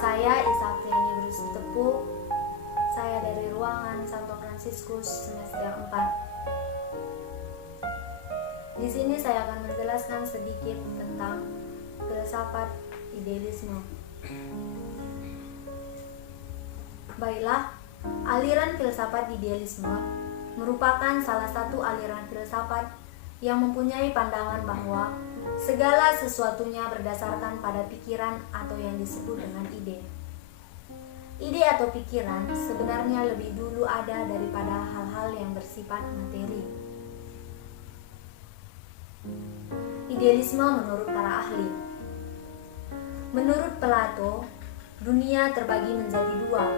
saya Isapriani Bruce Tepu. Saya dari ruangan Santo Fransiskus semester 4. Di sini saya akan menjelaskan sedikit tentang filsafat idealisme. Baiklah, aliran filsafat idealisme merupakan salah satu aliran filsafat yang mempunyai pandangan bahwa segala sesuatunya berdasarkan pada pikiran atau yang disebut dengan ide. Ide atau pikiran sebenarnya lebih dulu ada daripada hal-hal yang bersifat materi. Idealisme menurut para ahli. Menurut Plato, dunia terbagi menjadi dua,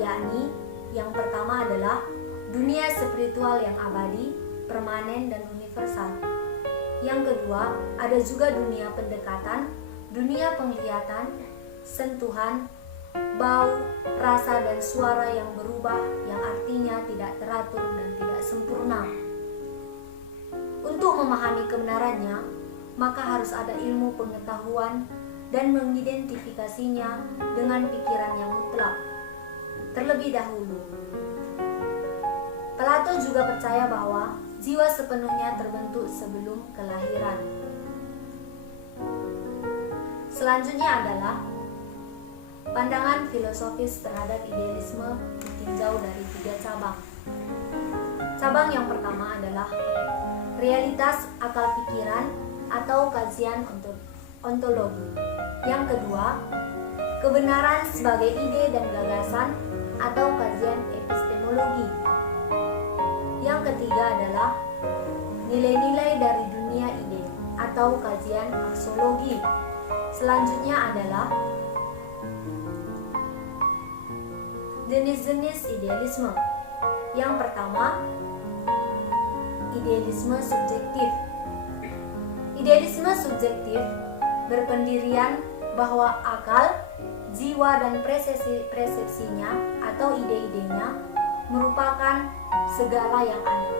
yakni yang pertama adalah dunia spiritual yang abadi, permanen, dan universal. Yang kedua, ada juga dunia pendekatan, dunia penglihatan, sentuhan, bau, rasa, dan suara yang berubah, yang artinya tidak teratur dan tidak sempurna. Untuk memahami kebenarannya, maka harus ada ilmu pengetahuan dan mengidentifikasinya dengan pikiran yang mutlak. Terlebih dahulu, Plato juga percaya bahwa jiwa sepenuhnya terbentuk sebelum kelahiran. Selanjutnya adalah pandangan filosofis terhadap idealisme ditinjau dari 3 cabang. Cabang yang pertama adalah realitas akal pikiran atau kajian ontologi. Yang kedua, kebenaran sebagai ide dan gagasan atau kajian epistemologi. Yang ketiga adalah nilai-nilai dari dunia ide atau kajian aksiologi. Selanjutnya adalah jenis-jenis idealisme. Yang pertama, idealisme subjektif. Idealisme subjektif berpendirian bahwa akal, jiwa, dan persepsinya atau ide-idenya merupakan segala yang ada.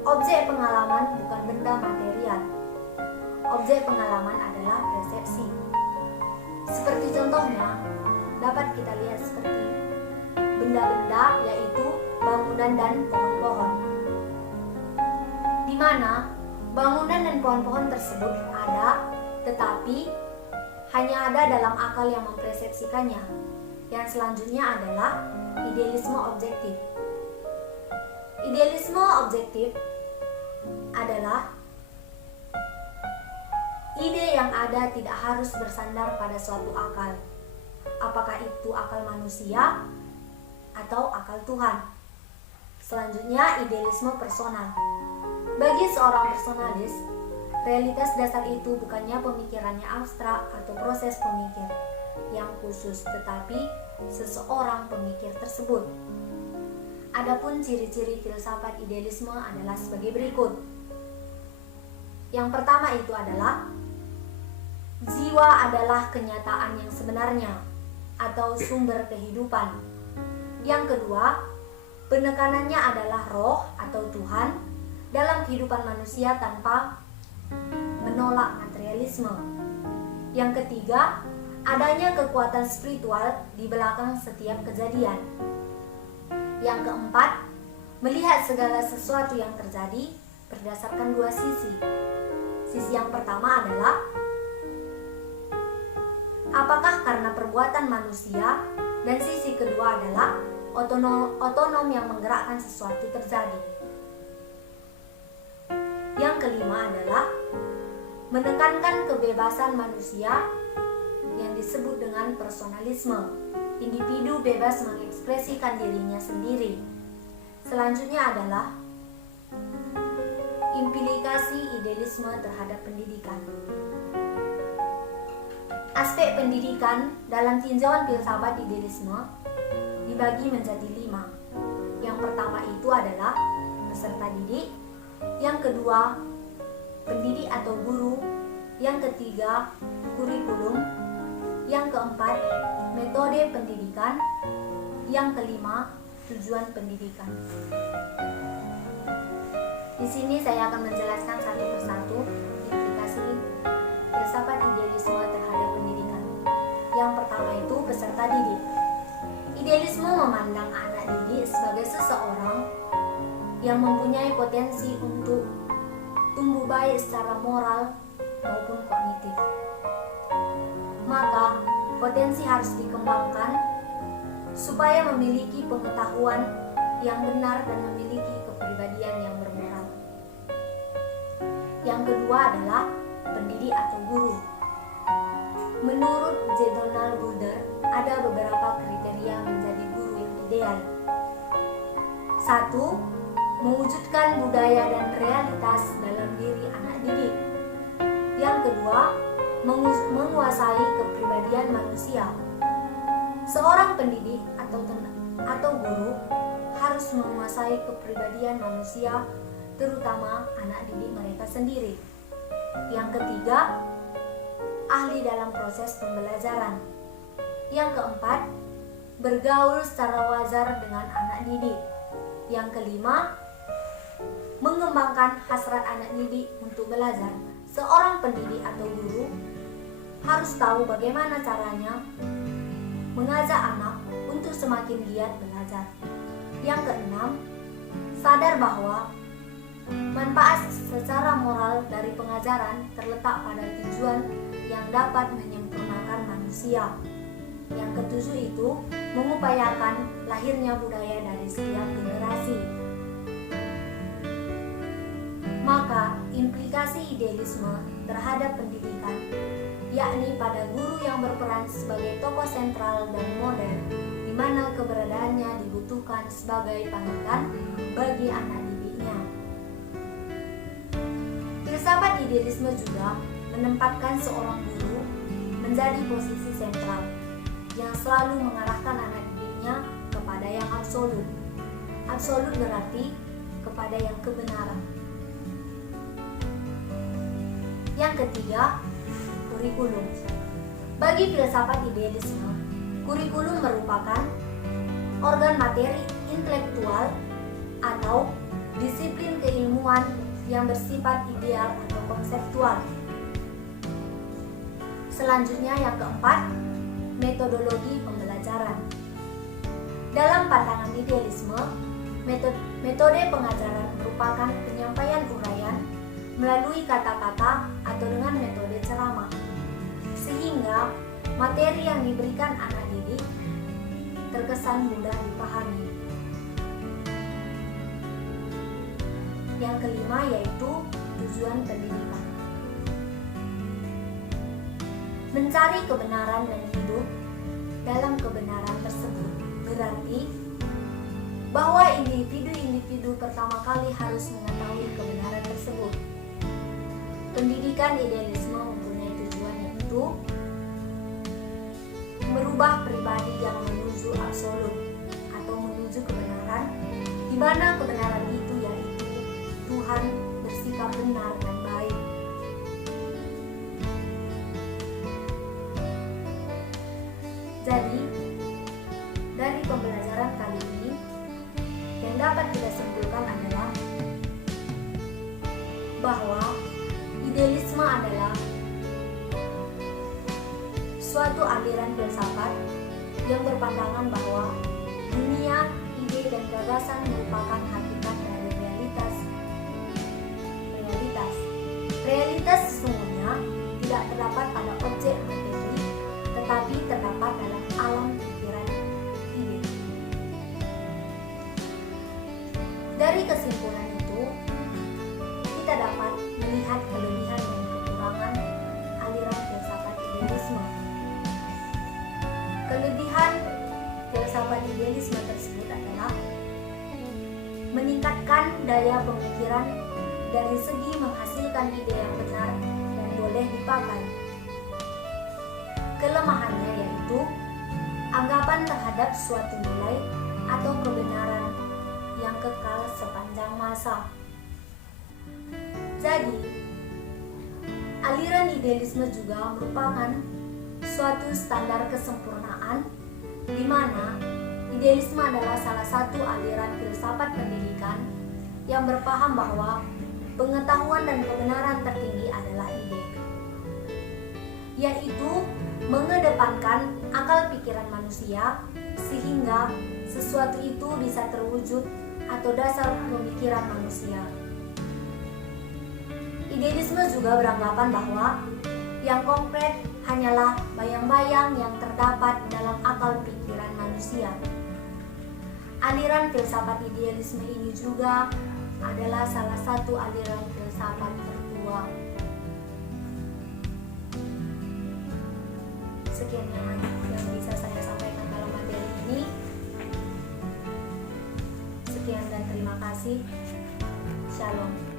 Objek pengalaman bukan benda material. Objek pengalaman adalah persepsi. Seperti contohnya, dapat kita lihat seperti benda-benda, yaitu bangunan dan pohon-pohon, di mana bangunan dan pohon-pohon tersebut ada, tetapi hanya ada dalam akal yang mempersepsikannya. Yang selanjutnya adalah idealisme objektif. Idealisme objektif adalah ide yang ada tidak harus bersandar pada suatu akal, apakah itu akal manusia atau akal Tuhan. Selanjutnya, idealisme personal. Bagi seorang personalis, realitas dasar itu bukannya pemikirannya abstrak atau proses pemikir yang khusus, tetapi seseorang pemikir tersebut. Adapun ciri-ciri filsafat idealisme adalah sebagai berikut. Yang pertama itu adalah jiwa adalah kenyataan yang sebenarnya atau sumber kehidupan. Yang kedua, penekanannya adalah roh atau Tuhan dalam kehidupan manusia tanpa menolak materialisme. Yang ketiga, adanya kekuatan spiritual di belakang setiap kejadian. Yang keempat, melihat segala sesuatu yang terjadi berdasarkan 2 sisi. Sisi yang pertama adalah apakah karena perbuatan manusia, dan sisi kedua adalah otonom yang menggerakkan sesuatu terjadi. Yang kelima adalah menekankan kebebasan manusia yang disebut dengan personalisme. Individu bebas mengekspresikan dirinya sendiri. Selanjutnya adalah implikasi idealisme terhadap pendidikan. Aspek pendidikan dalam tinjauan filsafat idealisme dibagi menjadi 5. Yang pertama itu adalah peserta didik. Yang kedua, pendidik atau guru. Yang ketiga, kurikulum. Yang keempat, metode pendidikan. Yang kelima, tujuan pendidikan. Di sini saya akan menjelaskan satu persatu implikasi filsafat idealisme terhadap pendidikan. Yang pertama didik. Idealisme memandang anak didik sebagai seseorang yang mempunyai potensi untuk tumbuh baik secara moral maupun kognitif. Maka, potensi harus dikembangkan supaya memiliki pengetahuan yang benar dan memiliki kepribadian yang bermoral. Yang kedua adalah pendidik atau guru. Menurut J. Donald Budder, ada beberapa kriteria menjadi guru yang ideal. 1. Mewujudkan budaya dan realitas dalam diri anak didik. Yang kedua, menguasai kepribadian manusia. Seorang pendidik atau guru harus menguasai kepribadian manusia, terutama anak didik mereka sendiri. Yang ketiga, ahli dalam proses pembelajaran. Yang keempat, bergaul secara wajar dengan anak didik. Yang kelima, mengembangkan hasrat anak didik untuk belajar. Seorang pendidik atau guru harus tahu bagaimana caranya mengajak anak untuk semakin giat belajar. Yang keenam, sadar bahwa manfaat secara moral dari pengajaran terletak pada tujuan yang dapat menyempurnakan manusia. Yang ketujuh itu mengupayakan lahirnya budaya dari setiap generasi. Maka implikasi idealisme terhadap pendidikan, yakni pada guru yang berperan sebagai tokoh sentral dan model, di mana keberadaannya dibutuhkan sebagai panutan bagi anak didiknya. Filsafat idealisme juga menempatkan seorang guru menjadi posisi sentral yang selalu mengarahkan anak didiknya kepada yang absolut. Absolut berarti kepada yang kebenaran. Yang ketiga, kurikulum. Bagi filsafat idealisme, kurikulum merupakan organ materi intelektual atau disiplin keilmuan yang bersifat ideal atau konseptual. Selanjutnya yang keempat, metodologi pembelajaran. Dalam pandangan idealisme, metode pengajaran merupakan penyampaian uraian melalui kata-kata atau dengan metode ceramah, sehingga materi yang diberikan anak didik terkesan mudah dipahami. Yang kelima yaitu tujuan pendidikan. Mencari kebenaran dan hidup dalam kebenaran tersebut berarti bahwa individu-individu pertama kali harus mengetahui kebenaran tersebut. Pendidikan idealisme mempunyai tujuan yaitu merubah pribadi yang menuju absolut atau menuju kebenaran, di mana kebenaran itu yaitu Tuhan bersikap benar dan baik. Jadi, dari pembelajaran kali ini, yang dapat kita simpulkan adalah bahwa idealisme adalah suatu aliran filsafat yang berpandangan bahwa dunia, ide, dan gagasan merupakan hakikat dari realitas. Realitas sesungguhnya tidak terdapat pada objek materi, tetapi terdapat dalam alam pikiran ide. Dari kesimpulan itu, kita dapat melihat kelebihan dan kekurangan aliran filsafat idealisme. Kelebihan filsafat idealisme tersebut adalah meningkatkan daya pemikiran dari segi menghasilkan ide yang benar dan boleh dipakai. Kelemahannya yaitu anggapan terhadap suatu nilai atau kebenaran yang kekal sepanjang masa. Jadi, aliran idealisme juga merupakan suatu standar kesempurnaan di mana idealisme adalah salah satu aliran filsafat pendidikan yang berpaham bahwa pengetahuan dan kebenaran tertinggi adalah ide, yaitu mengedepankan akal pikiran manusia sehingga sesuatu itu bisa terwujud atau dasar pemikiran manusia. Idealisme juga beranggapan bahwa yang konkret hanyalah bayang-bayang yang terdapat dalam akal pikiran manusia. Aliran filsafat idealisme ini juga adalah salah satu aliran filsafat tertua. Sekian yang bisa saya sampaikan dalam materi ini. Sekian dan terima kasih. Shalom.